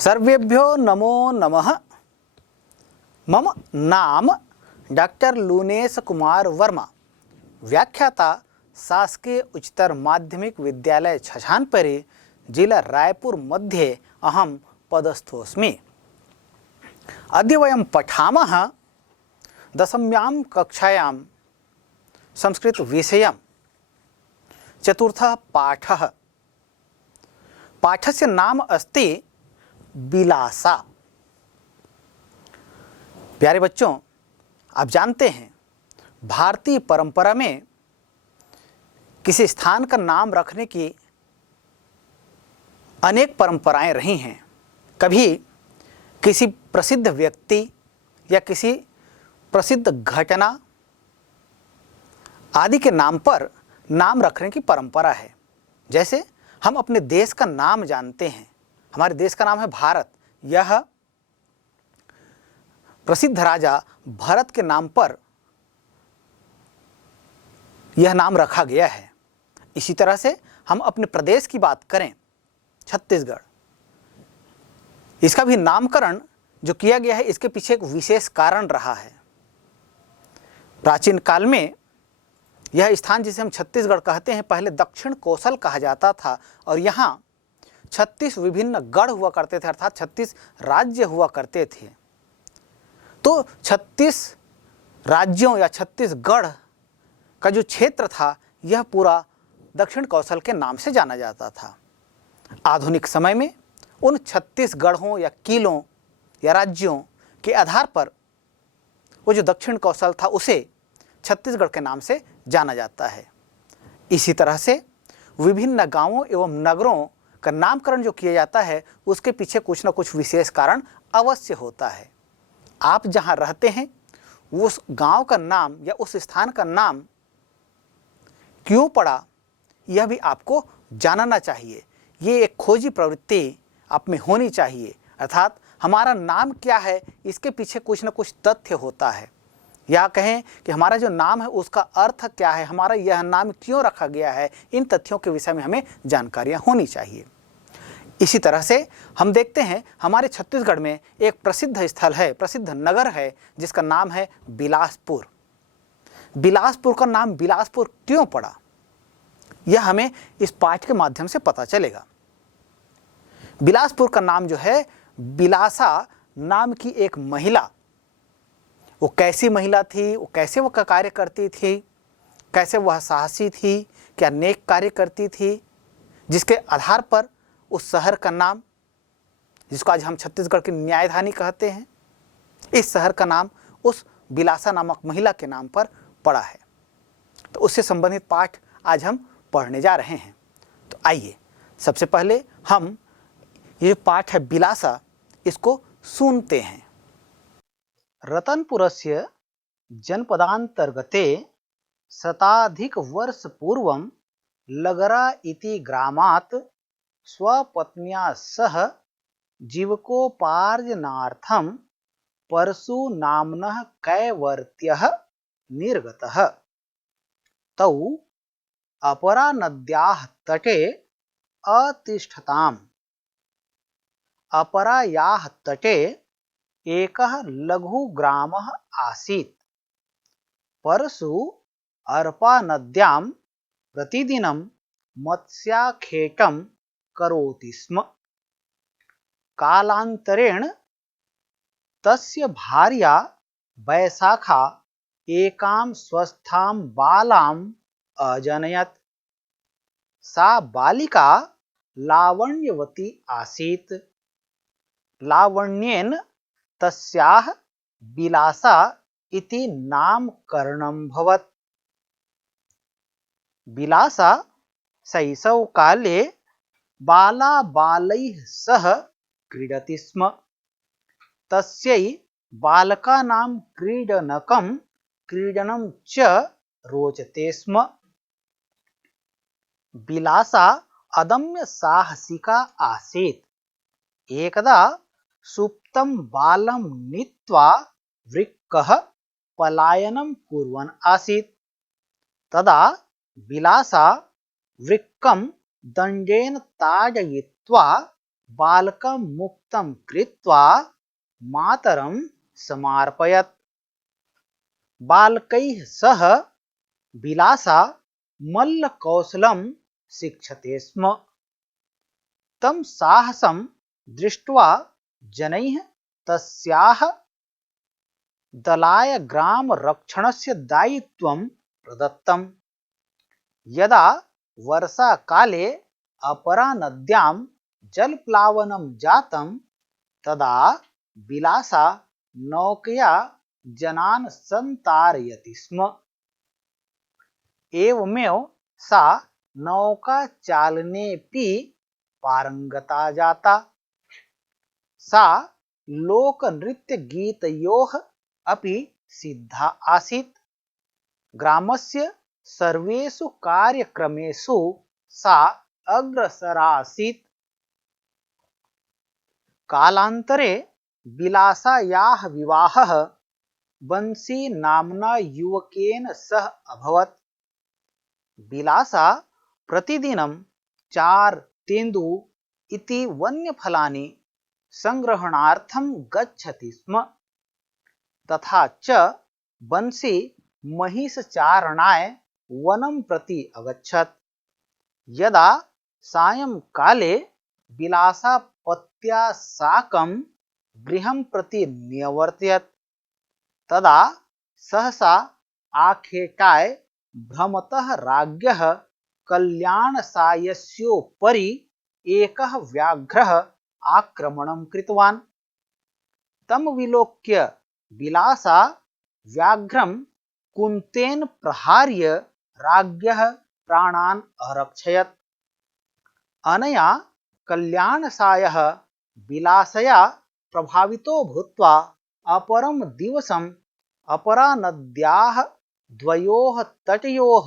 सर्वेभ्यो नमो नमः। मम नाम डॉक्टर लूनेश कुमार वर्मा, व्याख्याता, शासकीय उच्चतर माध्यमिक विद्यालय छछानपरी, जिला रायपुर मध्ये अहम पदस्थोऽस्मि। अद्य वयं पठामः दशम्यां कक्षायां संस्कृत विषयं चतुर्थः पाठः। पाठस्य नाम अस्ति बिलासा। प्यारे बच्चों, आप जानते हैं भारतीय परंपरा में किसी स्थान का नाम रखने की अनेक परंपराएं रही हैं। कभी किसी प्रसिद्ध व्यक्ति या किसी प्रसिद्ध घटना आदि के नाम पर नाम रखने की परंपरा है। जैसे हम अपने देश का नाम जानते हैं, हमारे देश का नाम है भारत। यह प्रसिद्ध राजा भरत के नाम पर यह नाम रखा गया है। इसी तरह से हम अपने प्रदेश की बात करें, छत्तीसगढ़, इसका भी नामकरण जो किया गया है, इसके पीछे एक विशेष कारण रहा है। प्राचीन काल में यह स्थान जिसे हम छत्तीसगढ़ कहते हैं, पहले दक्षिण कोसल कहा जाता था और यहाँ 36 विभिन्न गढ़ हुआ करते थे, अर्थात 36 राज्य हुआ करते थे। तो 36 राज्यों या 36 गढ़ का जो क्षेत्र था, यह पूरा दक्षिण कौशल के नाम से जाना जाता था। आधुनिक समय में उन 36 गढ़ों या किलों या राज्यों के आधार पर वो जो दक्षिण कौशल था उसे छत्तीसगढ़ के नाम से जाना जाता है। इसी तरह से विभिन्न गांवों एवं नगरों का नामकरण जो किया जाता है, उसके पीछे कुछ न कुछ विशेष कारण अवश्य होता है। आप जहां रहते हैं उस गांव का नाम या उस स्थान का नाम क्यों पड़ा, यह भी आपको जानना चाहिए। ये एक खोजी प्रवृत्ति आप में होनी चाहिए, अर्थात हमारा नाम क्या है, इसके पीछे कुछ न कुछ तथ्य होता है। या कहें कि हमारा जो नाम है उसका अर्थ क्या है, हमारा यह नाम क्यों रखा गया है, इन तथ्यों के विषय में हमें जानकारियां होनी चाहिए। इसी तरह से हम देखते हैं हमारे छत्तीसगढ़ में एक प्रसिद्ध स्थल है, प्रसिद्ध नगर है, जिसका नाम है बिलासपुर। बिलासपुर का नाम बिलासपुर क्यों पड़ा, यह हमें इस पाठ के माध्यम से पता चलेगा। बिलासपुर का नाम जो है, बिलासा नाम की एक महिला, वो कैसी महिला थी, वो कैसे वो कार्य करती थी, कैसे वह साहसी थी, क्या नेक कार्य करती थी, जिसके आधार पर उस शहर का नाम, जिसको आज हम छत्तीसगढ़ की न्यायधानी कहते हैं, इस शहर का नाम उस बिलासा नामक महिला के नाम पर पड़ा है। तो उससे संबंधित पाठ आज हम पढ़ने जा रहे हैं। तो आइए सबसे पहले हम ये जो पाठ है बिलासा, इसको सुनते हैं। रतनपुरस्य जनपदान्तर्गते शताधिकवर्षपूर्वं लगरा इति ग्रामात् स्वपत्न्या सह जीवकोपार्जनार्थं परशुनाम्नः कैवर्त्यः निर्गतः। तौ अपरा नद्याः तटे अतिष्ठताम्। अपरायाः तटे एकः लघुग्रामः आसीत्। परशु अर्पानद्यां प्रतिदिनं मत्स्याखेटं करोति स्म। कालान्तरेण तस्य भार्या वैशाखा एकां स्वस्थां बालाम् अजनयत्। सा बालिका लावण्यवती आसीत्। लावण्येन तस्याः बिलासा इति नामकरणमभवत्। बिलासा शैशवकाले बालाबालैः सह क्रीडति स्म। तस्यै बालकानां क्रीडनं च रोचते स्म। बिलासा अदम्य साहसिका आसीत्। एकदा सुप्तं बालं नीत्वा वृक्कः पलायनं कुर्वन् आसीत्। तदा बिलासा वृक्कं दण्डेन ताडयित्वा बालकं मुक्तं कृत्वा मातरं समार्पयत्। बालकैः सह विलासा मल्लकौशलं शिक्षते स्म। तं साहसं दृष्ट्वा जनैः तस्याः दलाय ग्रामरक्षणस्य दायित्वं प्रदत्तम्। यदा वर्षाकाले अपरानद्यां जलप्लावनं जातं तदा विलासा नौकया जनान् सन्तारयति स्म। एवमेव सा नौकाचालनेऽपि पारंगता जाता। सा लोकनृत्यगीतयोः अपि सिद्धा आसीत्। ग्रामस्य सर्वेषु कार्यक्रमेषु सा अग्रसरा आसीत्। कालान्तरे विलासायाः विवाहः बंसी नाम्ना युवकेन सह अभवत्। विलासा प्रतिदिनं 4 तेन्दुः इति वन्यफलानि संग्रहणार्थं गच्छति स्म। तथा च बंसी महिषचारणाय वनं प्रति अगच्छत्। यदा सायंकाले विलासा पत्या साकं गृहं प्रति न्यवर्तयत् तदा सहसा आखेटाय भ्रमतः राज्ञः कल्याणसायस्योपरि एकः व्याघ्रः आक्रमणं कृतवान्। तं विलोक्य विलासा व्याघ्रं कुन्तेन प्रहार्य राज्ञः प्राणान् अरक्षयत्। अनया कल्याणसायः विलासया प्रभावितो भूत्वा अपरं दिवसम् अपरानद्याः द्वयोः तटयोः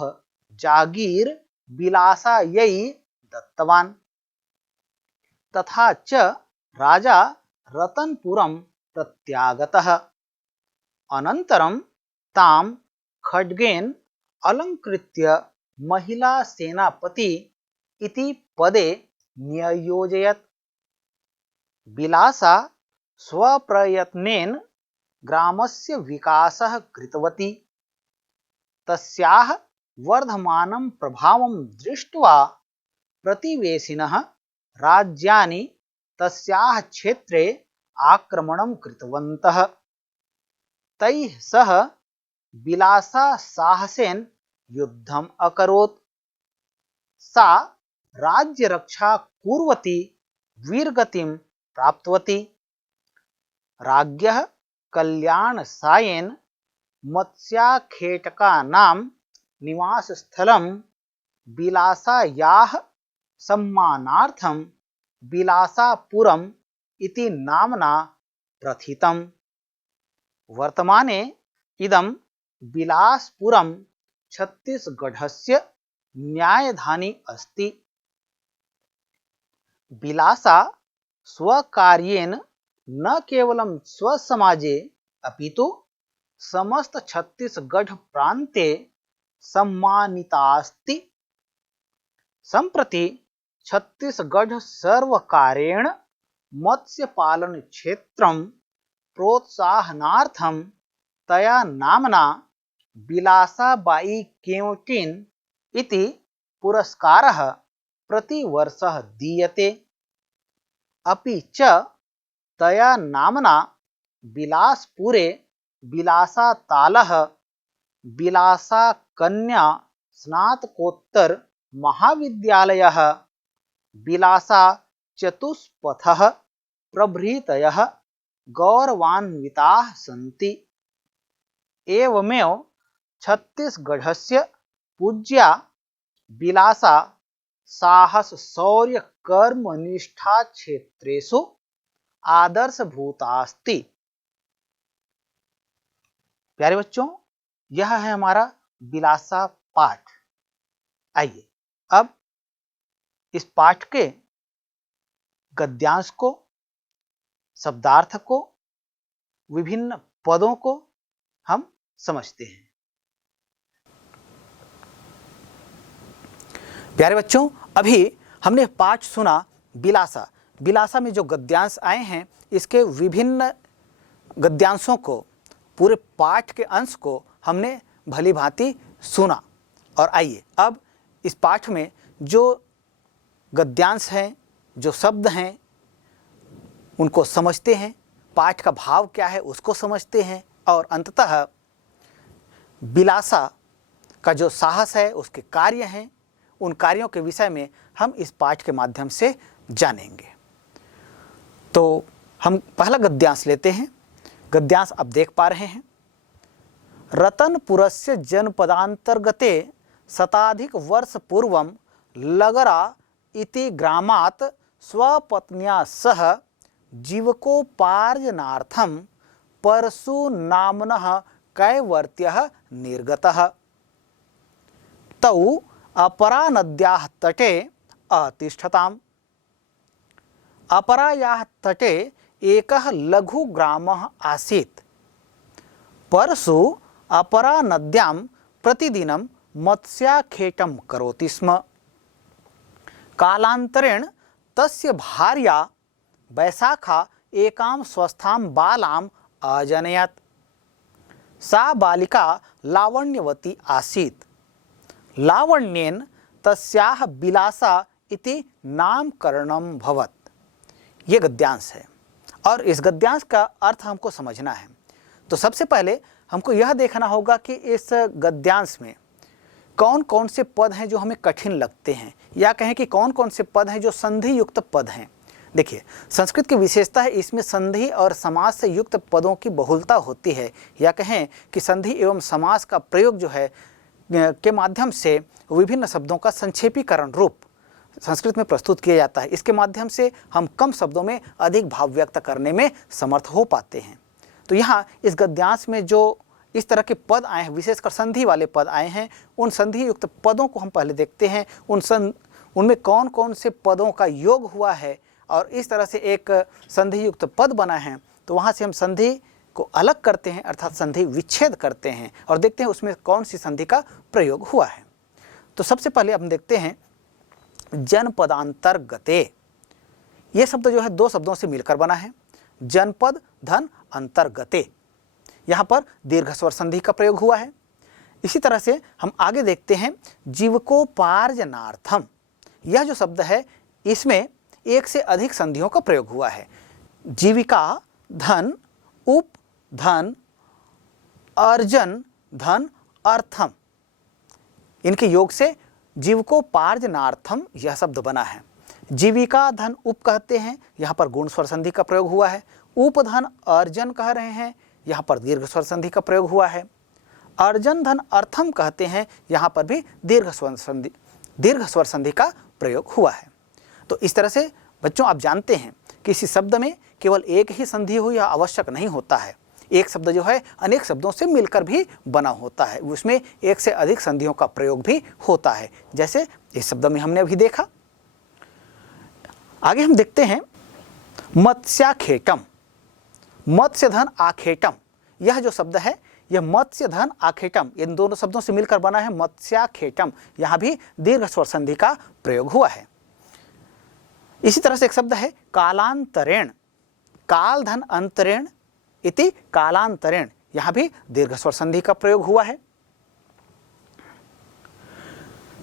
जागीर विलासायै दत्तवान्। तथा च राजा रतनपुरं प्रत्यागतः। अनन्तरं तां खड्गेन अलङ्कृत्य महिला सेनापति इति पदे न्ययोजयत्। विलासा स्वप्रयत्नेन ग्रामस्य विकासः कृतवती। तस्याः वर्धमानं प्रभावं दृष्ट्वा प्रतिवेशिनः राज्यानि तस्याः क्षेत्रे आक्रमणं कृतवन्तः। तैः सह विलासा साहसेन युद्धम् अकरोत्। सा राज्यरक्षा कुर्वती वीरगतिं प्राप्तवती। राज्ञः कल्याणसायेन मत्स्याखेटकानां निवासस्थलं विलासायाः सम्मानार्थं विलासापुरम् इति नाम्ना प्रथितम्। वर्तमाने इदं विलासपुरं छत्तीसगढ़स्य न्यायधानी अस्ति। विलासा स्वकार्येण न केवलं स्वसमाजे अपितु समस्त छत्तीसगढ़ प्रान्ते सम्मानितास्ति। सम्प्रति छत्तीसगढ़ सर्वकारेण मत्स्यपालन क्षेत्रं प्रोत्साहनार्थं तया नाम्ना विलासाबाई केंवटिन इति पुरस्कारः प्रतिवर्षः दीयते। अपि च तया नाम्ना बिलासपुरे विलासातालः विलासाकन्या स्नातकोत्तर महाविद्यालयः विलासा चतुष्पथः प्रभृतयः गौरवान्विताः सन्ति। एवमेव छत्तीसगढ़स्य पूज्या विलासा साहस शौर्य कर्मनिष्ठा क्षेत्रेषु आदर्शभूतास्ति। प्यारे बच्चों, यह है हमारा विलासा पाठ। आइए अब इस पाठ के गद्यांश को, शब्दार्थ को, विभिन्न पदों को हम समझते हैं। प्यारे बच्चों, अभी हमने पाठ सुना विलासा। बिलासा में जो गद्यांश आए हैं, इसके विभिन्न गद्यांशों को, पूरे पाठ के अंश को हमने भली भांति सुना। और आइए अब इस पाठ में जो गद्यांश हैं, जो शब्द हैं, उनको समझते हैं, पाठ का भाव क्या है उसको समझते हैं, और अंततः बिलासा का जो साहस है, उसके कार्य हैं, उन कार्यों के विषय में हम इस पाठ के माध्यम से जानेंगे। तो हम पहला गद्यांश लेते हैं। गद्यांश आप देख पा रहे हैं। रतनपुरस्य जनपदांतर्गते शताधिक वर्ष पूर्वं लगरा इति ग्रामात् स्वपत्न्या सह जीवकोपार्जनार्थं परशुनाम्नः कैवर्त्यः निर्गतः। तौ अपरा नद्याः तटे अतिष्ठताम्। अपरायाः तटे एकः लघु ग्रामः आसीत्। परशु अपरा नद्यां प्रतिदिनं मत्स्याखेटं करोति स्म। कालांतरेण तस्य भार्या वैशाखा एकां स्वस्थां बालाम् अजनयत्। सा बालिका लावण्यवती आसीत्। लावण्येन तस्याः बिलासा इति नामकरणं भवत्। ये गद्यांश है और इस गद्यांश का अर्थ हमको समझना है। तो सबसे पहले हमको यह देखना होगा कि इस गद्यांश में कौन कौन से पद हैं जो हमें कठिन लगते हैं, या कहें कि कौन कौन से पद हैं जो संधि युक्त पद हैं। देखिए, संस्कृत की विशेषता है, इसमें संधि और समास से युक्त पदों की बहुलता होती है, या कहें कि संधि एवं समास का प्रयोग जो है के माध्यम से विभिन्न शब्दों का संक्षेपीकरण रूप संस्कृत में प्रस्तुत किया जाता है। इसके माध्यम से हम कम शब्दों में अधिक भाव व्यक्त करने में समर्थ हो पाते हैं। तो यहाँ इस गद्यांश में जो इस तरह के पद आए हैं, विशेषकर संधि वाले पद आए हैं, उन संधि युक्त पदों को हम पहले देखते हैं। उनमें कौन कौन से पदों का योग हुआ है और इस तरह से एक संधि युक्त पद बना है। तो वहाँ से हम संधि को अलग करते हैं, अर्थात संधि विच्छेद करते हैं और देखते हैं उसमें कौन सी संधि का प्रयोग हुआ है। तो सबसे पहले हम देखते हैं जनपदांतर्गते। ये शब्द जो है दो शब्दों से मिलकर बना है, जनपद धन अंतर्गते। यहाँ पर दीर्घ स्वर संधि का प्रयोग हुआ है। इसी तरह से हम आगे देखते हैं जीवकोपार्जनार्थम। यह जो शब्द है इसमें एक से अधिक संधियों का प्रयोग हुआ है। जीविका धन उप धन अर्जन धन अर्थम, इनके योग से जीवकोपार्जनार्थम यह शब्द बना है। जीविका धन उप कहते हैं, यहाँ पर गुण स्वर संधि का प्रयोग हुआ है। उपधन अर्जन कह रहे हैं, यहाँ पर दीर्घ स्वर संधि का प्रयोग हुआ है। अर्जन धन अर्थम कहते हैं, यहाँ पर भी दीर्घ स्वर संधि का प्रयोग हुआ है। तो इस तरह से बच्चों आप जानते हैं कि इसी शब्द में केवल एक ही संधि हो यह आवश्यक नहीं होता है। एक शब्द जो है अनेक शब्दों से मिलकर भी बना होता है, उसमें एक से अधिक संधियों का प्रयोग भी होता है, जैसे इस शब्द में हमने अभी देखा। आगे हम देखते हैं मत्स्याखेटम। मत्स्य धन आखेटम, यह जो शब्द है यह मत्स्य धन आखेटम, इन दोनों शब्दों से मिलकर बना है मत्स्याखेटम। यहाँ भी दीर्घ स्वर संधि का प्रयोग हुआ है। इसी तरह से एक शब्द है कालांतरेण। काल धन अंतरेण इति कालांतरेण, यहाँ भी दीर्घ स्वर संधि का प्रयोग हुआ है।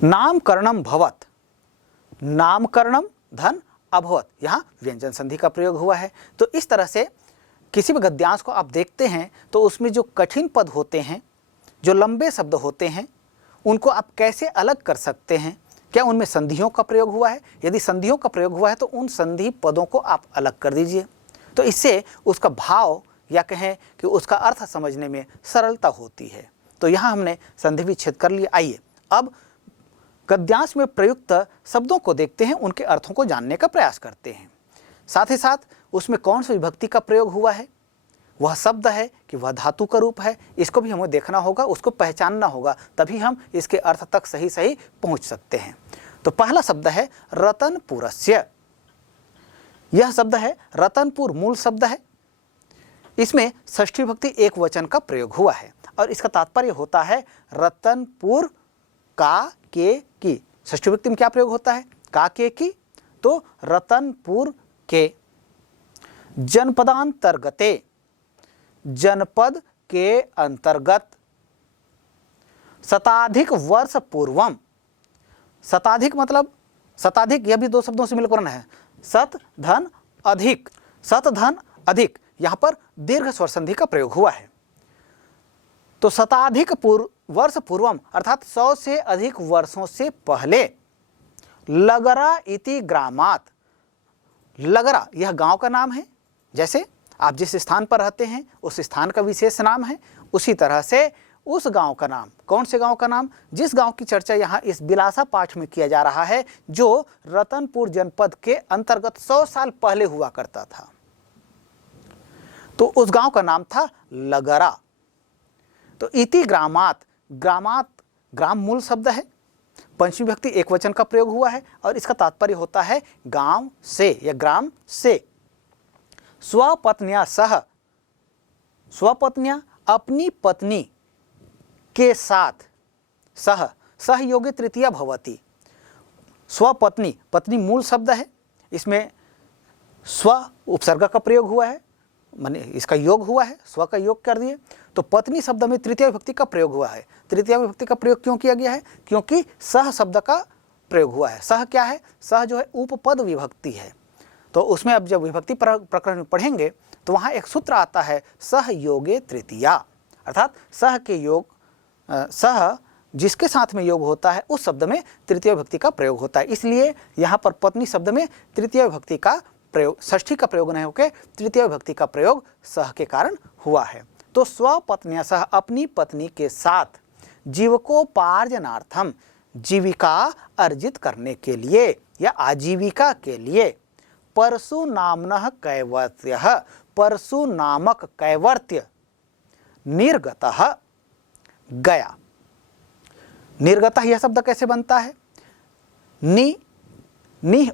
नामकरणम भवत। नामकरणम धन अभवत, यहाँ व्यंजन संधि का प्रयोग हुआ है। तो इस तरह से किसी भी गद्यांश को आप देखते हैं तो उसमें जो कठिन पद होते हैं, जो लंबे शब्द होते हैं, उनको आप कैसे अलग कर सकते हैं। क्या उनमें संधियों का प्रयोग हुआ है? यदि संधियों का प्रयोग हुआ है तो उन संधि पदों को आप अलग कर दीजिए, तो इससे उसका भाव या कहें कि उसका अर्थ समझने में सरलता होती है। तो यहाँ हमने संधि विच्छेद कर लिया। आइए अब गद्यांश में प्रयुक्त शब्दों को देखते हैं, उनके अर्थों को जानने का प्रयास करते हैं। साथ ही साथ उसमें कौन सी विभक्ति का प्रयोग हुआ है, वह शब्द है कि वह धातु का रूप है, इसको भी हमें देखना होगा, उसको पहचानना होगा, तभी हम इसके अर्थ तक सही सही पहुंच सकते हैं। तो पहला शब्द है रतनपुरस्य। यह शब्द है रतनपुर, मूल शब्द है। इसमें षष्ठी विभक्ति एक वचन का प्रयोग हुआ है और इसका तात्पर्य होता है रतनपुर का के की। षष्ठी विभक्ति में क्या प्रयोग होता है? का के की। तो रतनपुर के, जनपदांतर्गते, जनपद के अंतर्गत, शताधिक वर्ष पूर्वम, शताधिक मतलब शताधिक, यह भी दो शब्दों से मिलकर है, शत धन अधिक, शत धन अधिक, यहां पर दीर्घ स्वर संधि का प्रयोग हुआ है। तो शताधिक वर्ष पूर्वम अर्थात 100 से अधिक वर्षों से पहले, लगरा इति ग्रामात, लगरा यह गांव का नाम है, जैसे आप जिस स्थान पर रहते हैं उस स्थान का विशेष नाम है, उसी तरह से उस गांव का नाम, कौन से गांव का नाम, जिस गांव की चर्चा यहाँ इस बिलासा पाठ में किया जा रहा है, जो रतनपुर जनपद के अंतर्गत 100 साल पहले हुआ करता था, तो उस गांव का नाम था लगरा। तो इति ग्रामात, ग्रामात ग्राम मूल शब्द है, पंचमी विभक्ति एक वचन का प्रयोग हुआ है और इसका तात्पर्य होता है गांव से या ग्राम से। स्वपत्न्या सह, स्वपत्न्या अपनी पत्नी के साथ, सह सहयोगी तृतीया भवति, स्वपत्नी, पत्नी मूल शब्द है, इसमें स्व उपसर्ग का प्रयोग हुआ है, माने इसका योग हुआ है, स्व का योग कर दिए, तो पत्नी शब्द में तृतीय विभक्ति का प्रयोग हुआ है। तृतीय विभक्ति का प्रयोग क्यों किया गया है, क्योंकि सह शब्द का प्रयोग हुआ है। सह क्या है, सह जो है उपपद विभक्ति है, तो उसमें अब जब विभक्ति प्रकरण में पढ़ेंगे तो वहाँ एक सूत्र आता है सहयोगे तृतीया, अर्थात सह के योग, सह जिसके साथ में योग होता है उस शब्द में तृतीय विभक्ति का प्रयोग होता है। इसलिए यहाँ पर पत्नी शब्द में तृतीय विभक्ति का प्रयोग, षष्ठी का प्रयोग नहीं होकर तृतीय विभक्ति का प्रयोग सह के कारण हुआ है। तो स्वपत्न्या सह, अपनी पत्नी के साथ, जीवकोपार्जनार्थम, जीविका अर्जित करने के लिए या आजीविका के लिए, परशु नामनः कैवर्त्यः, परशु नामक कैवर्त्य, निर्गतः गया। निर्गतः यह शब्द कैसे बनता है, नि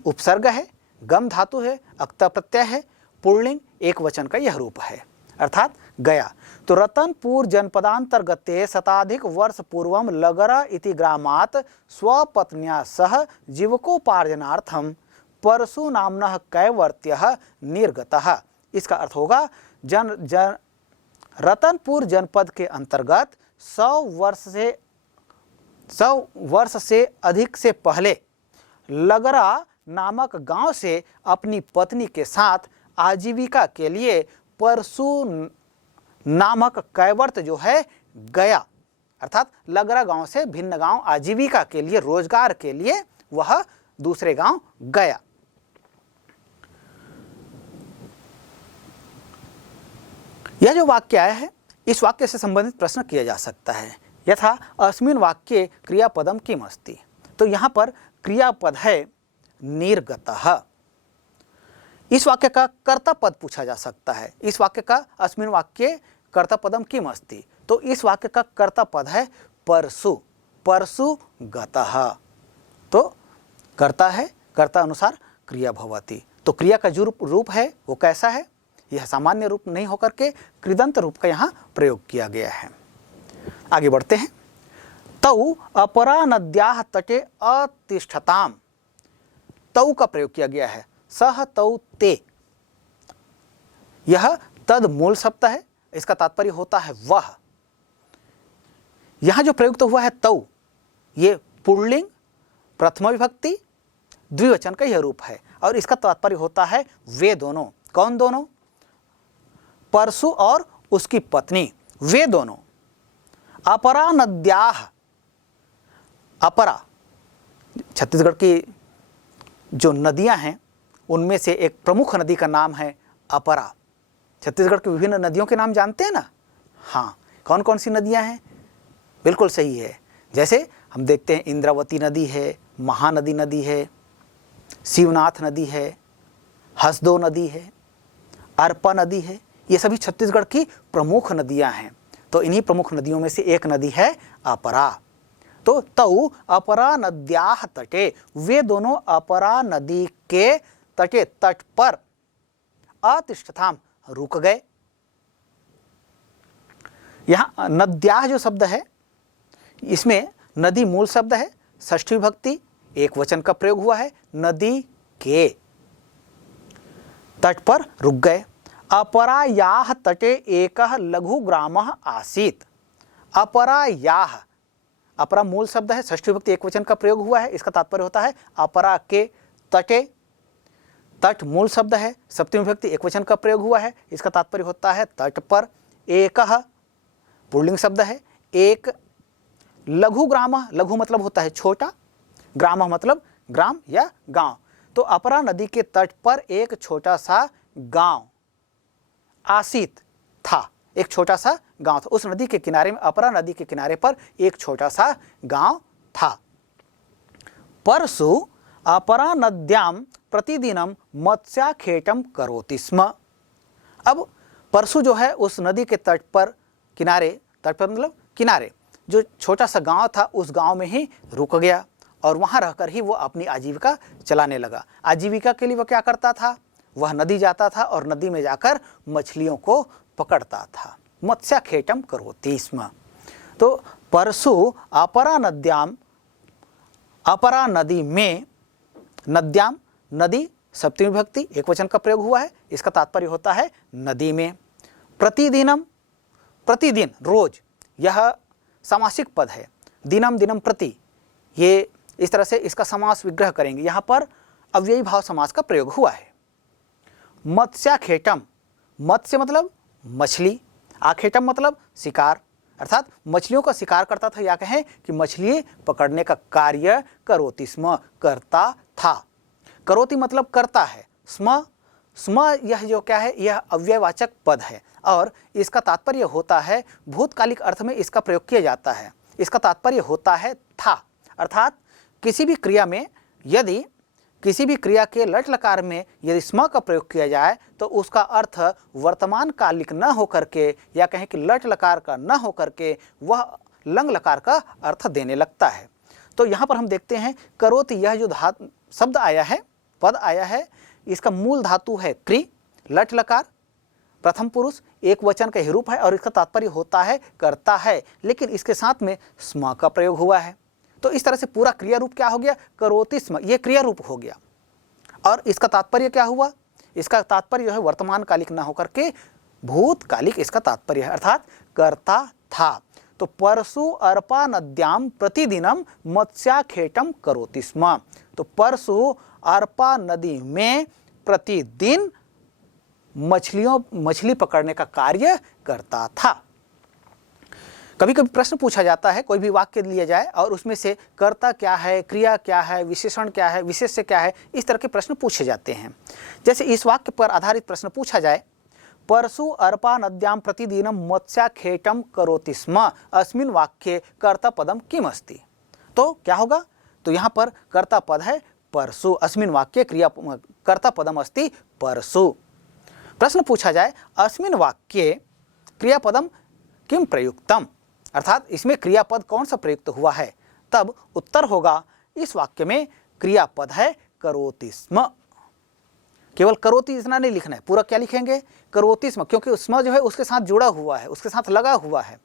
उपसर्ग है, गम धातु है, अक्ता प्रत्यय है, पुल्लिंग एक वचन का यह रूप है, अर्थात गया। तो रतनपुर जनपदांतर्गते शताधिक वर्ष पूर्वम लगरा इति ग्रामात् स्वपत्न्या सह जीवकोपार्जनार्थम परशु नामनः कैवर्त्यः निर्गतः। इसका अर्थ होगा रतनपुर जनपद के अंतर्गत 100 वर्ष से अधिक से पहले लगरा नामक गांव से अपनी पत्नी के साथ आजीविका के लिए परशु नामक कैवर्त जो है गया, अर्थात लगरा गांव से भिन्न गांव आजीविका के लिए, रोजगार के लिए वह दूसरे गांव गया। यह जो वाक्य आया है इस वाक्य से संबंधित प्रश्न किया जा सकता है, यथा अस्मिन् वाक्ये क्रियापदम किम अस्ति। तो यहाँ पर क्रियापद है निर्गतः। इस वाक्य का कर्ता पद पूछा जा सकता है, इस वाक्य का अस्मिन् वाक्ये कर्ता पदम किम अस्ति, तो इस वाक्य का कर्ता पद है परशु, परशु गतः। तो कर्ता है, कर्ता अनुसार क्रिया भवति। तो क्रिया का जो रूप है वो कैसा है, यह सामान्य रूप नहीं होकर के कृदंत रूप का यहाँ प्रयोग किया गया है। आगे बढ़ते हैं। तौ अपरा नद्याः तटे अतिष्ठताम, तौ का प्रयोग किया गया है, सह तौ ते, यह तद मूल शब्द है, इसका तात्पर्य होता है वह। यहां जो प्रयुक्त हुआ है तौ, ये पुल्लिंग प्रथम विभक्ति द्विवचन का यह रूप है और इसका तात्पर्य होता है वे दोनों। कौन दोनों, परशु और उसकी पत्नी, वे दोनों। अपरा नद्याः, अपरा छत्तीसगढ़ की जो नदियां हैं उनमें से एक प्रमुख नदी का नाम है अपरा। छत्तीसगढ़ की विभिन्न नदियों के नाम जानते हैं ना, हाँ, कौन कौन सी नदियां हैं, बिल्कुल सही है। जैसे हम देखते हैं इंद्रावती नदी है, महानदी नदी है, शिवनाथ नदी है, हसदो नदी है, अरपा नदी है, ये सभी छत्तीसगढ़ की प्रमुख नदियां हैं। तो इन्हीं प्रमुख नदियों में से एक नदी है अपरा। तो तौ अपरा नद्याः तटे, वे दोनों अपरा नदी के तटे, तट पर, अतिष्ठताम रुक गए। यहां नद्याः जो शब्द है इसमें नदी मूल शब्द है, षष्ठी विभक्ति एक वचन का प्रयोग हुआ है, नदी के। तट पर रुक गए। अपरायाः तटे एकः लघु ग्रामः आसीत्। अपरायाः, अपरा मूल शब्द है, षष्ठी विभक्ति एकवचन का प्रयोग हुआ है, इसका तात्पर्य होता है अपरा के तटे। तट मूल शब्द है, सप्तमी विभक्ति एकवचन का प्रयोग हुआ है, इसका तात्पर्य होता है तट पर। एकः पुल्लिंग शब्द है, एक। लघु ग्रामः, लघु मतलब होता है छोटा, ग्रामः मतलब ग्राम या गांव। तो अपरा नदी के तट पर एक छोटा सा गांव आसीत था, एक छोटा सा गांव था। उस नदी के किनारे में, अपरा नदी के किनारे पर एक छोटा सा गांव था। परसु अपरा नद्यां प्रतिदिनम मत्स्याखेटम करोति स्म। अब परसु जो है उस नदी के तट पर, किनारे, तट पर मतलब किनारे, जो छोटा सा गांव था उस गांव में ही रुक गया और वहां रहकर ही वो अपनी आजीविका चलाने लगा। आजीविका के लिए वह क्या करता था? वह नदी जाता था और नदी में जाकर मछलियों को पकड़ता था। मत्स्याखेटम करोति स्म। तो परसु अपरा नद्याम, अपरा नदी में, नद्याम नदी सप्तमी विभक्ति एकवचन का प्रयोग हुआ है, इसका तात्पर्य होता है नदी में। प्रतिदिनम, प्रतिदिन रोज, यह सामासिक पद है। दिनम दिनम प्रति, ये इस तरह से इसका समास विग्रह करेंगे। यहाँ पर अव्ययी भाव समास का प्रयोग हुआ है। मत्स्याखेटम, मत्स्य मतलब मछली, आखेटम मतलब शिकार, अर्थात मछलियों का शिकार करता था, या कहें कि मछली पकड़ने का कार्य करोति स्म, करता था। करोति मतलब करता है। स्म, स्म यह जो क्या है, यह अव्ययवाचक पद है और इसका तात्पर्य होता है, भूतकालिक अर्थ में इसका प्रयोग किया जाता है। इसका तात्पर्य होता है था, अर्थात किसी भी क्रिया में, यदि किसी भी क्रिया के लट लकार में यदि स्म का प्रयोग किया जाए तो उसका अर्थ वर्तमान कालिक न होकर के, या कहें कि लट लकार का न होकर के, वह लंग लकार का अर्थ देने लगता है। तो यहाँ पर हम देखते हैं करोति, यह जो धातु शब्द आया है, पद आया है, इसका मूल धातु है क्रि, लट लकार, प्रथम पुरुष, एक वचन का ही रूप है और इसका तात्पर्य होता है करता है, लेकिन इसके साथ में स्म का प्रयोग हुआ है। तो इस तरह से पूरा क्रिया रूप क्या हो गया? करोति स्म, ये क्रिया रूप हो गया। और इसका तात्पर्य क्या हुआ? इसका तात्पर्य जो है वर्तमान कालिक ना होकर के भूतकालिक इसका तात्पर्य है, अर्थात करता था। तो परसु अर्पा नद्याम प्रतिदिनम मत्स्याखेटम करोति स्म। तो परसु अर्पा नदी में प्रतिदिन मछली पकड़ने का कार्य करता था। कभी कभी प्रश्न पूछा जाता है, कोई भी वाक्य लिया जाए और उसमें से कर्ता क्या है, क्रिया क्या है, विशेषण क्या है, विशेष्य क्या है, इस तरह के प्रश्न पूछे जाते हैं। जैसे इस वाक्य पर आधारित प्रश्न पूछा जाए, परसु अर्पा नद्याम प्रतिदिनम मत्स्याखेटम करोति स्म, अस्मिन् वाक्ये कर्ता पदम किम अस्ति। तो क्या होगा? तो यहाँ पर कर्ता पद है परसु, अस्मिन् वाक्ये क्रिया कर्ता पदम अस्ति परसु। प्रश्न पूछा जाए, अस्मिन् वाक्ये क्रियापदम किम प्रयुक्तम, अर्थात इसमें क्रियापद कौन सा प्रयुक्त हुआ है, तब उत्तर होगा इस वाक्य में क्रियापद है करोति स्म। केवल करोति इतना नहीं लिखना है, पूरा क्या लिखेंगे? करोति स्म, क्योंकि स्म जो है उसके साथ जुड़ा हुआ है, उसके साथ लगा हुआ है,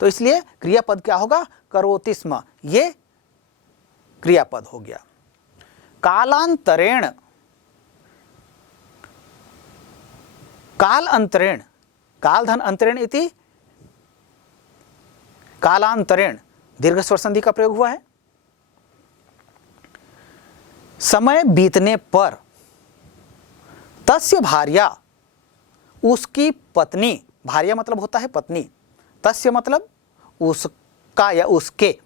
तो इसलिए क्रियापद क्या होगा? करोति स्म, ये क्रियापद हो गया। कालांतरेण, काल अंतरेण, काल धन अंतरेण इति कालांतरेण, दीर्घ स्वर संधि का प्रयोग हुआ है। समय बीतने पर तस्य भार्या, उसकी पत्नी, भार्या मतलब होता है पत्नी, तस्य मतलब उसका या उसके,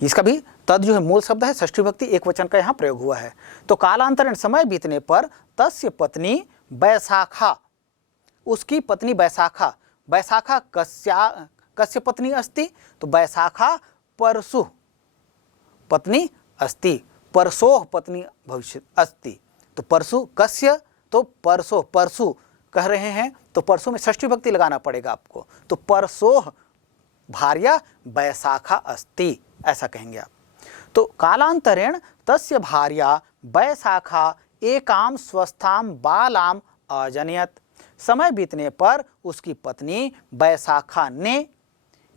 इसका भी तद जो है मूल शब्द है, षष्ठी विभक्ति एक वचन का यहाँ प्रयोग हुआ है। तो कालांतरेण, समय बीतने पर तस्य पत्नी बैसाखा, उसकी पत्नी बैसाखा, बैसाखा कस्य पत्नी अस्ति? तो बैसाखा परसु पत्नी अस्ति, परसोह पत्नी भविष्य अस्ति। तो परसु कस्य, तो परसोह, परसु कह रहे हैं तो परसु में षष्ठी विभक्ति लगाना पड़ेगा आपको, तो परसोह भार्या बैसाखा अस्ति, ऐसा कहेंगे आप। तो कालांतरेण तस्य भार्या बैसाखा एकाम स्वस्थाम बालाम अजनयत, समय बीतने पर उसकी पत्नी बैसाखा ने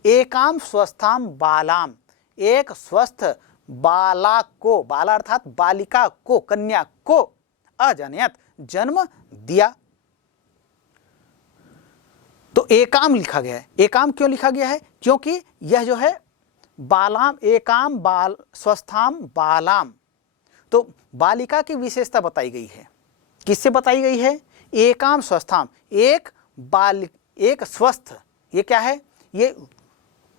एकाम स्वस्थाम बालाम, एक स्वस्थ बाला को, बाला अर्थात बालिका को, कन्या को, अजनयत जन्म दिया। तो एकाम लिखा गया है। एकाम क्यों लिखा गया है? क्योंकि यह जो है बालाम, एकाम बाल स्वस्थाम बालाम, तो बालिका की विशेषता बताई गई है। किससे बताई गई है? एकाम स्वस्थाम, एक बाल, एक स्वस्थ। ये क्या है? ये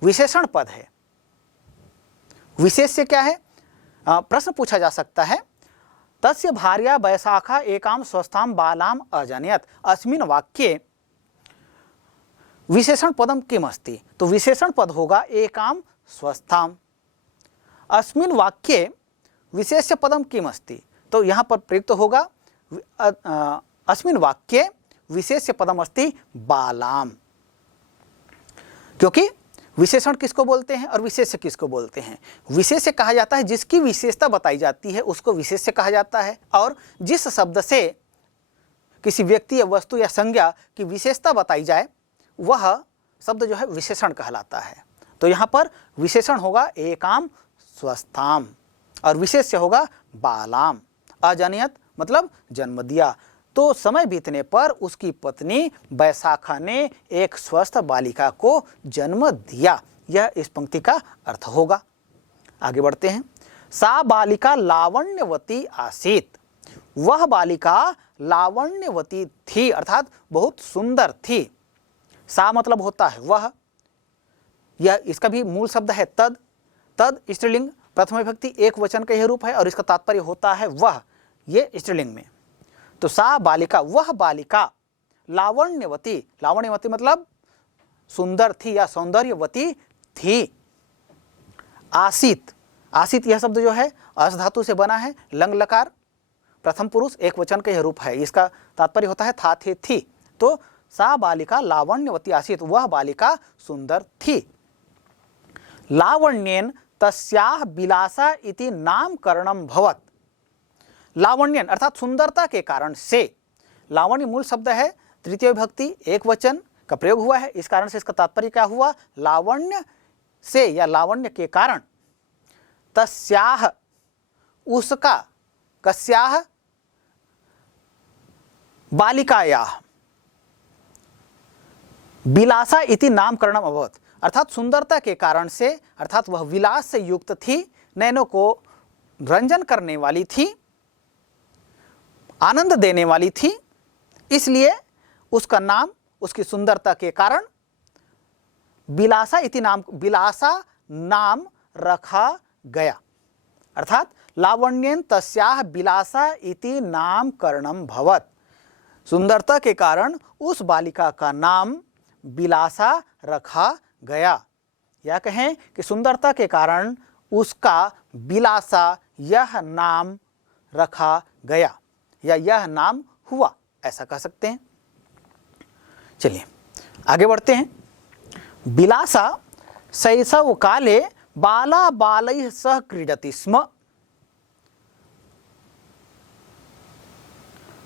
विशेषण पद है। विशेष से क्या है? प्रश्न पूछा जा सकता है, तस्य भार्या वैशाखा एकाम स्वस्थाम बालाम अजनयत अस्मिन् वाक्ये विशेषण पदम किम अस्ति? तो विशेषण पद होगा एकाम स्वस्थाम। अस्मिन् वाक्ये विशेष्य पदम किम अस्ति? तो यहाँ पर प्रयुक्त होगा अस्मिन् वाक्ये विशेष्य पदम अस्ति बालाम। क्योंकि विशेषण किसको बोलते हैं और विशेष्य किसको बोलते हैं? विशेष्य कहा जाता है जिसकी विशेषता बताई जाती है, उसको विशेष्य कहा जाता है। और जिस शब्द से किसी व्यक्ति या वस्तु या संज्ञा की विशेषता बताई जाए वह शब्द जो है विशेषण कहलाता है। तो यहाँ पर विशेषण होगा एकाम स्वस्थाम और विशेष्य होगा बालाम। अजनयत मतलब जन्म दिया। तो समय बीतने पर उसकी पत्नी वैशाखा ने एक स्वस्थ बालिका को जन्म दिया। यह इस पंक्ति का अर्थ होगा। आगे बढ़ते हैं। सा बालिका लावण्यवती आसीत। वह बालिका लावण्यवती थी, अर्थात बहुत सुंदर थी। सा मतलब होता है वह, यह इसका भी मूल शब्द है तद। तद स्त्रीलिंग प्रथम विभक्ति एक वचन का यह रूप है और इसका तात्पर्य होता है वह, ये स्त्रीलिंग में। तो सा बालिका, वह बालिका लावण्यवती, लावण्यवती मतलब सुंदर थी या सौंदर्यवती थी। आसीत, आसीत यह शब्द जो है अस धातु से बना है, लंग लकार प्रथम पुरुष एक वचन का यह रूप है, इसका तात्पर्य होता है था थे थी। तो सा बालिका लावण्यवती आसीत, वह बालिका सुंदर थी। लावण्येन तस्याह विलासा इति नामकरणम भवत। लावण्यन अर्थात सुंदरता के कारण से, लावण्य मूल शब्द है, तृतीय विभक्ति एक वचन का प्रयोग हुआ है, इस कारण से इसका तात्पर्य क्या हुआ? लावण्य से या लावण्य के कारण। तस्याह उसका, कस्याह बालिकायाह, विलासा इति नामकरणम अभवत, अर्थात सुंदरता के कारण से, अर्थात वह विलास से युक्त थी, नैनों को रंजन करने वाली थी, आनंद देने वाली थी, इसलिए उसका नाम उसकी सुंदरता के कारण विलासा इति नाम, विलासा नाम रखा गया। अर्थात लावण्येन तस्याह विलासा इति नामकरणम भवत, सुंदरता के कारण उस बालिका का नाम विलासा रखा गया। या कहें कि सुंदरता के कारण उसका विलासा यह नाम रखा गया या यह नाम हुआ, ऐसा कह सकते हैं। चलिए आगे बढ़ते हैं। विलासा शैशव काले बाला बालैः सह क्रीडति स्म।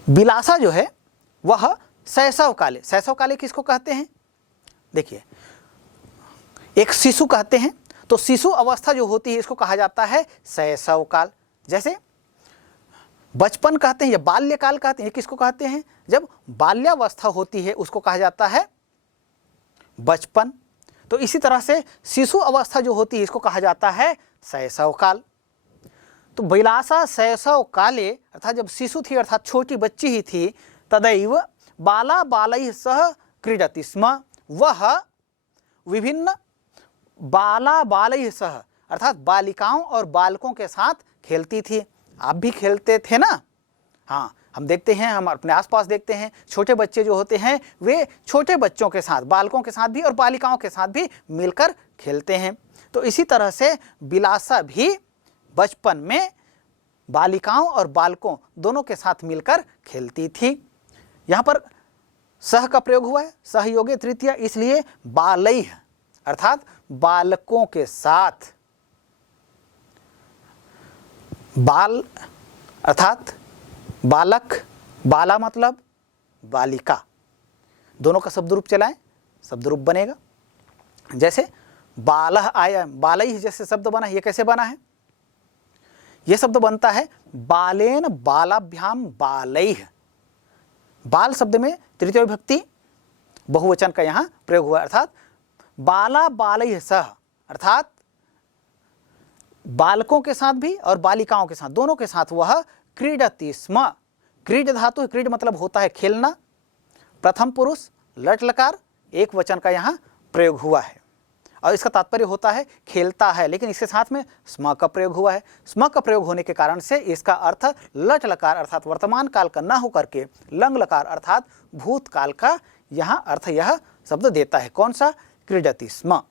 विलासा जो है वह शैशव काले, शैशव काले किसको कहते हैं? देखिए, एक शिशु कहते हैं, तो शिशु अवस्था जो होती है इसको कहा जाता है शैशव काल। जैसे बचपन कहते हैं या बाल्यकाल कहते हैं, किसको कहते हैं? जब बाल्यावस्था होती है उसको कहा जाता है बचपन। तो इसी तरह से शिशु अवस्था जो होती है इसको कहा जाता है शैशव काल। तो विलासा शैशव काले अर्थात जब शिशु थी, अर्थात छोटी बच्ची ही थी, तदैव बाला बालैः सह क्रीडति स्म, वह विभिन्न बाला बालैः सह अर्थात बालिकाओं और बालकों के साथ खेलती थी। आप भी खेलते थे ना? हाँ, हम देखते हैं, हम अपने आसपास देखते हैं, छोटे बच्चे जो होते हैं वे छोटे बच्चों के साथ, बालकों के साथ भी और बालिकाओं के साथ भी मिलकर खेलते हैं। तो इसी तरह से विलासा भी बचपन में बालिकाओं और बालकों दोनों के साथ मिलकर खेलती थी। यहाँ पर सह का प्रयोग हुआ है, सहयोगे तृतीया, इसलिए बालैः अर्थात बालकों के साथ। बाल अर्थात बालक, बाला मतलब बालिका, दोनों का शब्द रूप चलाएं, शब्द रूप बनेगा। जैसे बालः आया, बालैः जैसे शब्द बना है, ये कैसे बना है? ये शब्द बनता है बालेन बालाभ्याम बालैः, बाल शब्द में तृतीय विभक्ति बहुवचन का यहाँ प्रयोग हुआ, अर्थात बाला बालैः सह, अर्थात बालकों के साथ भी और बालिकाओं के साथ, दोनों के साथ वह क्रीडति स्म। क्रीड धातु है, क्रीड मतलब होता है खेलना, प्रथम पुरुष लट लकार एक वचन का यहाँ प्रयोग हुआ है और इसका तात्पर्य होता है खेलता है, लेकिन इसके साथ में स्म का प्रयोग हुआ है। स्म का प्रयोग होने के कारण से इसका अर्थ लट लकार अर्थात वर्तमान काल का न होकर के लंग लकार अर्थात भूतकाल का यहाँ अर्थ यह शब्द देता है। कौन सा? क्रीडति स्म।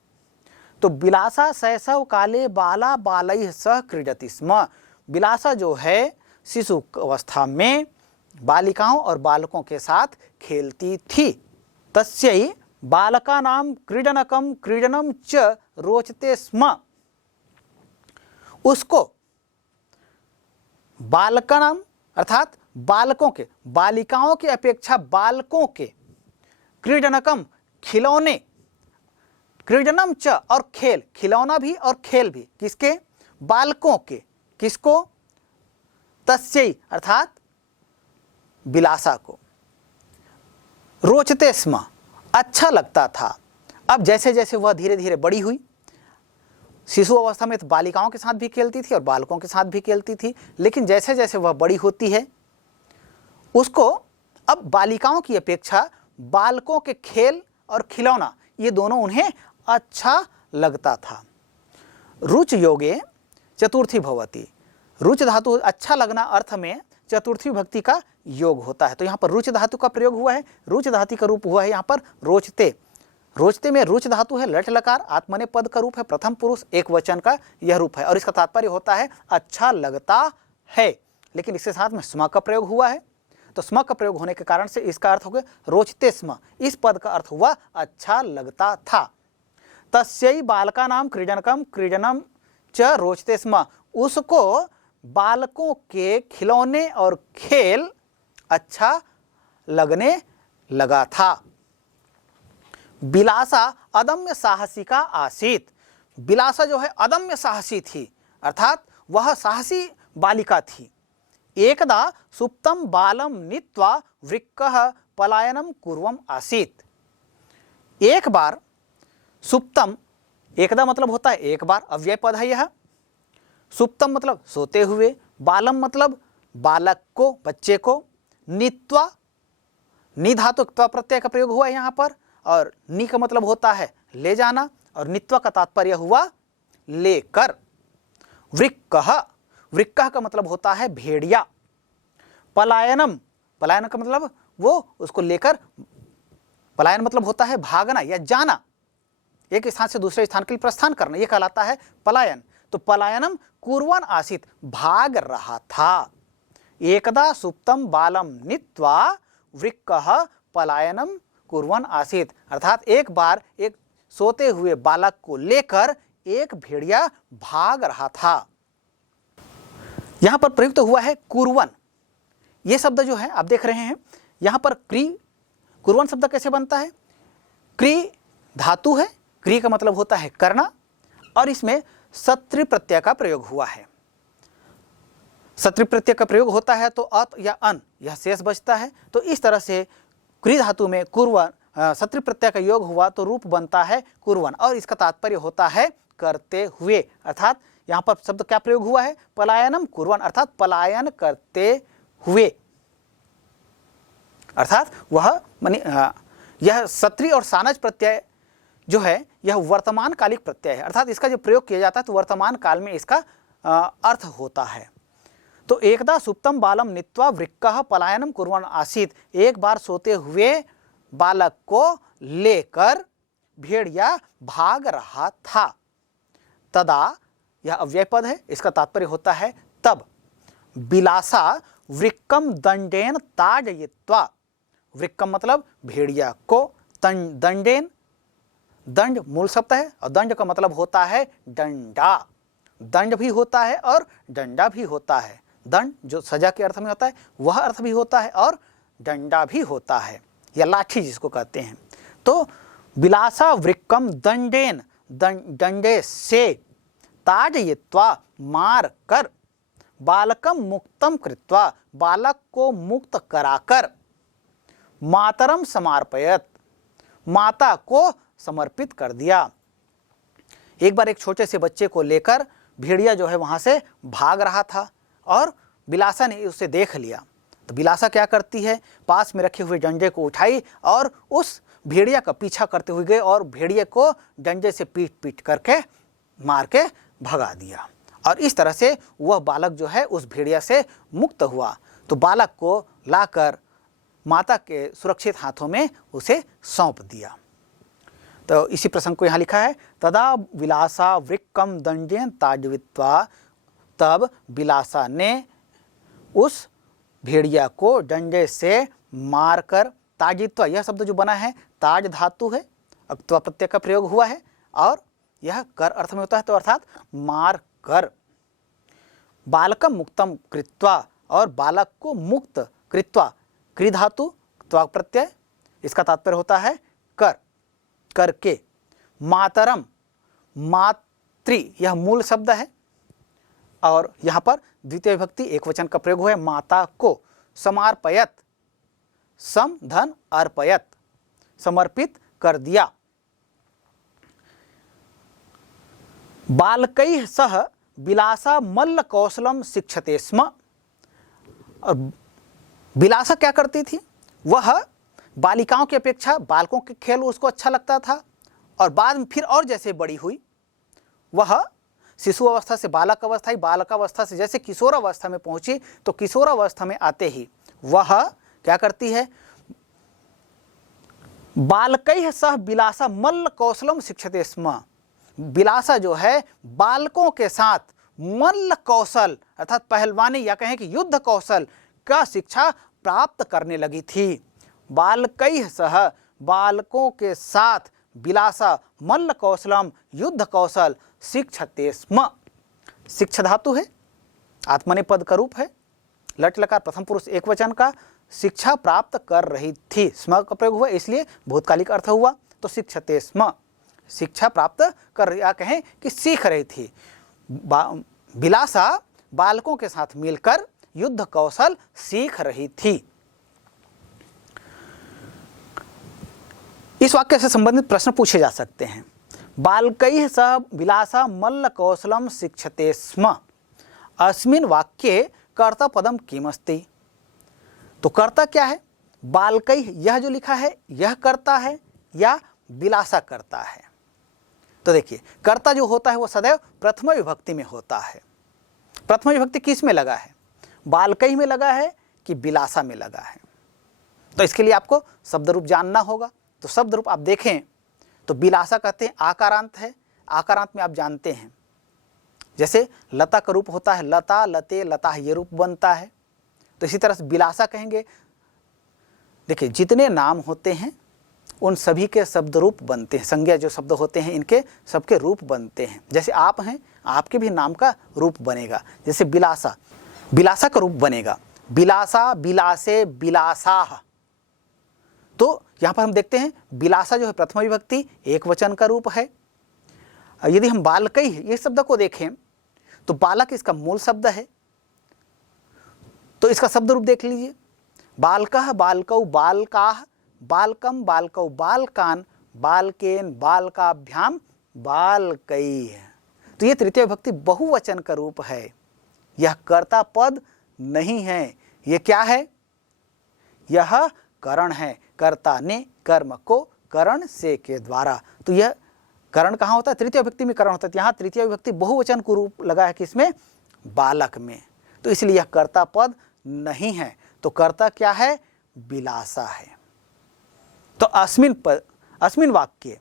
तो बिलासा शैशव काले बाला बालैः सह क्रीडति स्म। बिलासा जो है शिशु अवस्था में बालिकाओं और बालकों के साथ खेलती थी। तस्यै बालकानां क्रीडनकं क्रीडनं च रोचते स्म। उसको बालकानां अर्थात बालकों के, बालिकाओं की अपेक्षा बालकों के, क्रीडनकम खिलौने, क्रीडनम च और खेल, खिलौना भी और खेल भी, किसके? बालकों के। किसको? तस्यै अर्थात बिलासा को। रोचते स्म अच्छा लगता था। अब जैसे जैसे वह धीरे धीरे बड़ी हुई, शिशु अवस्था में तो बालिकाओं के साथ भी खेलती थी और बालकों के साथ भी खेलती थी, लेकिन जैसे जैसे वह बड़ी होती है उसको अब बालिकाओं की अपेक्षा बालकों के खेल और खिलौना ये दोनों उन्हें अच्छा लगता था। रुच योगे चतुर्थी भवति। रुच धातु अच्छा लगना अर्थ में चतुर्थी विभक्ति का योग होता है, तो यहाँ पर रुच धातु का प्रयोग हुआ है। रुच धातु का रूप हुआ है यहाँ पर रोचते। रोचते में रुच धातु है लट लकार, आत्मने पद का रूप है, प्रथम पुरुष एक वचन का यह रूप है और इसका तात्पर्य होता है अच्छा लगता है, लेकिन इसके साथ में स्म का प्रयोग हुआ है। तो स्म का प्रयोग होने के कारण से इसका अर्थ हो गया रोचते स्म। इस पद का अर्थ हुआ अच्छा लगता था। तस्यै बालकानां क्रीडनकं क्रीडनं च रोचते स्म। उसको बालकों के खिलौने और खेल अच्छा लगने लगा था। बिलासा अदम्य साहसिका आसीत। बिलासा जो है अदम्य साहसी थी, अर्थात वह साहसी बालिका थी। एकदा सुप्तं बालं नीत्वा वृक्कः पलायनं कुर्वन् आसीत्। एक बार सुप्तम, एकदा मतलब होता है एक बार, अव्यय पद है यह। सुप्तम मतलब सोते हुए, बालम मतलब बालक को, बच्चे को, नीत्वा, नी धातु प्रत्यय का प्रयोग हुआ है यहाँ पर, और नी का मतलब होता है ले जाना और नित्वा का तात्पर्य हुआ लेकर। वृक्कः, वृक्कः का मतलब होता है भेड़िया। पलायनम, पलायन का मतलब वो उसको लेकर, पलायन मतलब होता है भागना या जाना, एक स्थान से दूसरे स्थान के लिए प्रस्थान करना, यह कहलाता है पलायन। तो पलायनम कुर्वन् आसीत्, भाग रहा था। एकदा सुप्तं बालं नीत्वा वृक्कः पलायनम कुर्वन् आसीत्, अर्थात एक बार एक सोते हुए बालक को लेकर एक भेड़िया भाग रहा था। यहां पर प्रयुक्त हुआ है कुर्वन्। यह शब्द जो है आप देख रहे हैं यहां पर क्री, कुर्वन् शब्द कैसे बनता है? क्री धातु है, क्री का मतलब होता है करना, और इसमें सत्रि प्रत्यय का प्रयोग हुआ है। सत्रि प्रत्यय का प्रयोग होता है तो अत या अन यह शेष बचता है, तो इस तरह से क्री धातु में कुर्वन् सत्रि प्रत्यय का योग हुआ तो रूप बनता है कुर्वन्, और इसका तात्पर्य होता है करते हुए। अर्थात यहाँ पर शब्द क्या प्रयोग हुआ है? पलायनम कुर्वन्, अर्थात पलायन करते हुए। अर्थात वह माने यह सत्रि और सानज प्रत्यय जो है यह वर्तमान कालिक प्रत्यय है, अर्थात इसका जो प्रयोग किया जाता है तो वर्तमान काल में इसका अर्थ होता है। तो एकदा सुप्तं बालं नीत्वा वृक्कः पलायनम कुर्वन् आसीत्, एक बार सोते हुए बालक को लेकर भेड़िया भाग रहा था। तदा, यह अव्यय पद है, इसका तात्पर्य होता है तब। बिलासा वृक्कम दंडेन ताडयित्वा, वृक्कम मतलब भेड़िया को, दंडेन, दंड मूल शब्द है और दंड का मतलब होता है डंडा। दंड भी होता है और डंडा भी होता है। दंड जो सजा के अर्थ में होता है वह अर्थ भी होता है और डंडा भी होता है, या लाठी जिसको कहते हैं। तो बिलासा वृक्कम दंडेन, डंडे से, ताडयित्वा मार कर, बालकम मुक्तम कृत्वा, बालक को मुक्त कराकर, मातरम समर्पयत, माता को समर्पित कर दिया। एक बार एक छोटे से बच्चे को लेकर भेड़िया जो है वहां से भाग रहा था और बिलासा ने उसे देख लिया। तो बिलासा क्या करती है, पास में रखे हुए डंडे को उठाई और उस भेड़िया का पीछा करते हुए गए और भेड़िए को डंडे से पीट पीट करके मार के भगा दिया। और इस तरह से वह बालक जो है उस भेड़िया से मुक्त हुआ। तो बालक को लाकर माता के सुरक्षित हाथों में उसे सौंप दिया। तो इसी प्रसंग को यहाँ लिखा है, तदा विलासा वृक्कम दंडेन ताडवित्वा, तब बिलासा ने उस भेड़िया को डंडे से मारकर, ताजित्वा यह शब्द जो बना है ताज धातु है, अक्त्वा प्रत्यय का प्रयोग हुआ है और यह कर अर्थ में होता है, तो अर्थात मार कर। बालकम मुक्तम कृत्वा, और बालक को मुक्त कृत्वा, कृ धातु त्वा प्रत्यय, इसका तात्पर्य होता है कर, करके। मातरम, मातृ यह मूल शब्द है और यहाँ पर द्वितीय विभक्ति एक वचन का प्रयोग हुआ है, माता को। समर्पयत, सम धन अर्पयत, समर्पित कर दिया। बालकैः सह बिलासा मल्ल कौशलम शिक्षते स्म, और बिलासा क्या करती थी, वह बालिकाओं की अपेक्षा बालकों के खेल उसको अच्छा लगता था और बाद में फिर और जैसे बड़ी हुई, वह शिशु अवस्था से बालक अवस्था, बालक अवस्था से जैसे किशोर अवस्था में पहुंची, तो किशोर अवस्था में आते ही वह क्या करती है, बालकैः सह बिलासा मल्ल कौशलम शिक्षते स्म, बिलासा जो है बालकों के साथ मल्ल कौशल अर्थात पहलवानी या कहें कि युद्ध कौशल का शिक्षा प्राप्त करने लगी थी। बालकैः सह, बालकों के साथ, बिलासा मल्ल कौशलम युद्ध कौशल शिक्षते स्म, शिक्ष धातु है, आत्मनेपद का रूप है, लट लकार प्रथम पुरुष एक वचन का, शिक्षा प्राप्त कर रही थी, स्म का प्रयोग हुआ इसलिए भूतकालिक अर्थ हुआ, तो शिक्षते स्म, शिक्षा प्राप्त कर, या कहें कि सीख रही थी। बिलासा बालकों के साथ मिलकर युद्ध कौशल सीख रही थी। इस वाक्य से संबंधित प्रश्न पूछे जा सकते हैं। बालकैः सह बिलासा मल्ल कौशलम शिक्षते स्म, अस्मिन् वाक्ये कर्ता पदम किमस्ति, तो कर्ता क्या है, बालकैः यह जो लिखा है यह कर्ता है या बिलासा करता है। तो देखिए कर्ता जो होता है वो सदैव प्रथम विभक्ति में होता है। प्रथम विभक्ति किस में लगा है, बालकैः में लगा है कि बिलासा में लगा है, तो इसके लिए आपको शब्द रूप जानना होगा। तो शब्द रूप आप देखें तो बिलासा कहते हैं आकारांत है, आकारांत में आप जानते हैं जैसे लता का रूप होता है लता, लते, लता, ये रूप बनता है, तो इसी तरह से बिलासा कहेंगे। देखिए जितने नाम होते हैं उन सभी के शब्द रूप बनते हैं, संज्ञा जो शब्द होते हैं इनके सबके रूप बनते हैं। जैसे आप हैं, आपके भी नाम का रूप बनेगा, जैसे बिलासा, बिलासा का रूप बनेगा, बिलासा, बिलासे, बिलासाह। तो यहाँ पर हम देखते हैं बिलासा जो है प्रथम विभक्ति एक वचन का रूप है। यदि हम बालकैः ये शब्द को देखें तो बालक इसका मूल शब्द है, तो इसका शब्द रूप देख लीजिए, बालकः, बालकौ, बालकाः, बालकम, बालकौ, बालकान, बालकेन, बालकाभ्याम, बालकैः। तो ये तृतीय विभक्ति बहुवचन का रूप है, यह कर्ता पद नहीं है, यह क्या है, यह करण है, कर्ता ने कर्म को करण से के द्वारा। तो यह करण कहाँ होता है, तृतीय विभक्ति में करण होता है, यहाँ तृतीय विभक्ति बहुवचन को रूप लगा है किसमें, बालक में, तो इसलिए यह कर्ता पद नहीं है। तो कर्ता क्या है, बिलासा है। तो अस्मिन् वाक्ये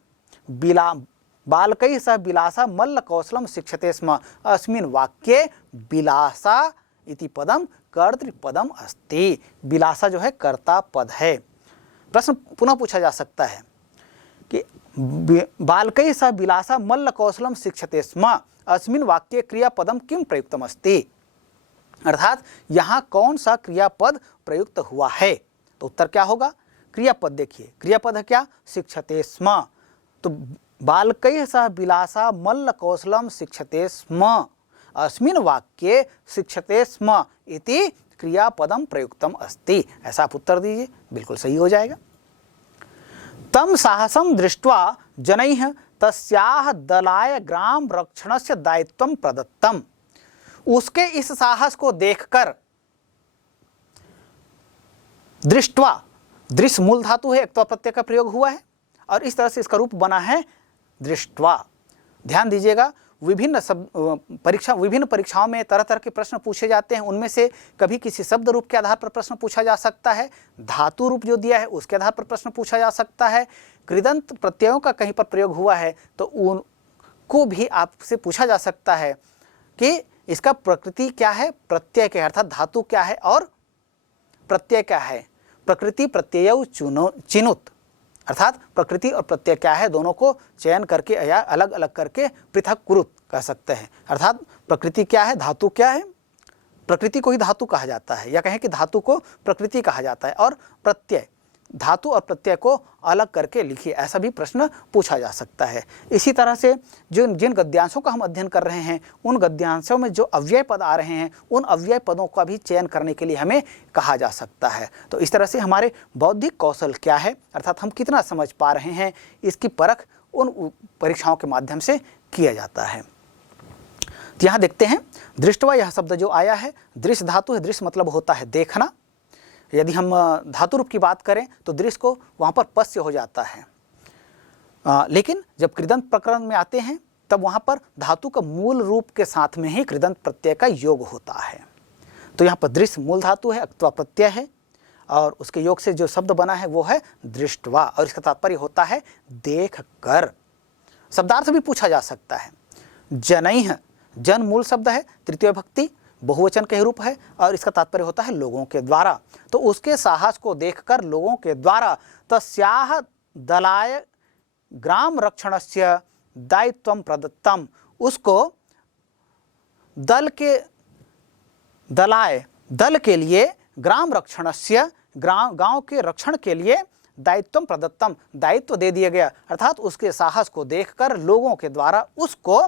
बालकैः सह बिलासा मल्ल कौशलम शिक्षते स्म, अस्मिन् वाक्ये बिलासा इति पदम कर्तृपदम अस्ति, बिलासा जो है कर्ता पद है। प्रश्न पुनः पूछा जा सकता है कि बालकैः सह बिलासा मल्ल कौशलम शिक्षते स्म, अस्मिन् वाक्ये क्रियापदम किम प्रयुक्तम अस्ति, अर्थात यहाँ कौन सा क्रियापद प्रयुक्त हुआ है। तो उत्तर क्या होगा, क्रियापद देखिए, क्रियापद है क्या, शिक्षते स्म। तो बालकैः सह बिलासा मल्ल कौशलम शिक्षते स्म, अस्मिन् वाक्ये शिक्षते स्म इति क्रियापदम प्रयुक्तम अस्ति। ऐसा आप उत्तर दीजिए, बिल्कुल सही हो जाएगा। तम साहसम दृष्ट्वा जनैः तस्याः दलाय ग्राम रक्षणस्य दायित्वं प्रदत्तम। उसके इस साहस को देखकर, दृष्ट्वा, दृश्य मूल धातु है, एक प्रत्यय का प्रयोग हुआ है और इस तरह से इसका रूप बना है दृष्ट्वा। ध्यान दीजिएगा, विभिन्न परीक्षाओं में तरह तरह के प्रश्न पूछे जाते हैं। उनमें से कभी किसी शब्द रूप के आधार पर प्रश्न पूछा जा सकता है, धातु रूप जो दिया है उसके आधार पर प्रश्न पूछा जा सकता है, कृदंत प्रत्ययों का कहीं पर प्रयोग हुआ है तो उनको भी आपसे पूछा जा सकता है कि इसका प्रकृति क्या है, प्रत्यय क्या है, अर्थात धातु क्या है और प्रत्यय क्या है। प्रकृति प्रत्यय चिनुत, अर्थात प्रकृति और प्रत्यय क्या है दोनों को चयन करके या अलग अलग करके पृथक कुरुत कह सकते हैं। अर्थात प्रकृति क्या है, धातु क्या है, प्रकृति को ही धातु कहा जाता है, या कहें कि धातु को प्रकृति कहा जाता है, और प्रत्यय, धातु और प्रत्यय को अलग करके लिखिए, ऐसा भी प्रश्न पूछा जा सकता है। इसी तरह से जिन गद्यांशों का हम अध्ययन कर रहे हैं उन गद्यांशों में जो अव्यय पद आ रहे हैं उन अव्यय पदों का भी चयन करने के लिए हमें कहा जा सकता है। तो इस तरह से हमारे बौद्धिक कौशल क्या है, अर्थात हम कितना समझ पा रहे हैं, इसकी परख उन परीक्षाओं के माध्यम से किया जाता है। तो यहाँ देखते हैं दृष्टवा, यह शब्द जो आया है दृश्य धातु है। दृश्य मतलब होता है देखना। यदि हम धातु रूप की बात करें तो दृश्य को वहाँ पर पश्य हो जाता है, लेकिन जब कृदंत प्रकरण में आते हैं तब वहाँ पर धातु का मूल रूप के साथ में ही कृदंत प्रत्यय का योग होता है। तो यहाँ पर दृश्य मूल धातु है, अक्त्वा प्रत्यय है और उसके योग से जो शब्द बना है वो है दृष्टवा, और इसका तात्पर्य होता है देख कर। शब्दार्थ भी पूछा जा सकता है। जनैः, जन मूल शब्द है, तृतीय भक्ति बहुवचन के रूप है और इसका तात्पर्य होता है लोगों के द्वारा। तो उसके साहस को देखकर लोगों के द्वारा तस्याः दलाय ग्राम रक्षणस्य दायित्वं प्रदत्तम, उसको दल के लिए ग्राम रक्षणस्य, गांव के रक्षण के लिए दायित्वं प्रदत्तम, दायित्व दे दिया गया। अर्थात उसके साहस को देखकर लोगों के द्वारा उसको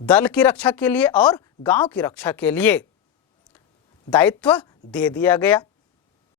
दल की रक्षा के लिए और गांव की रक्षा के लिए दायित्व दे दिया गया।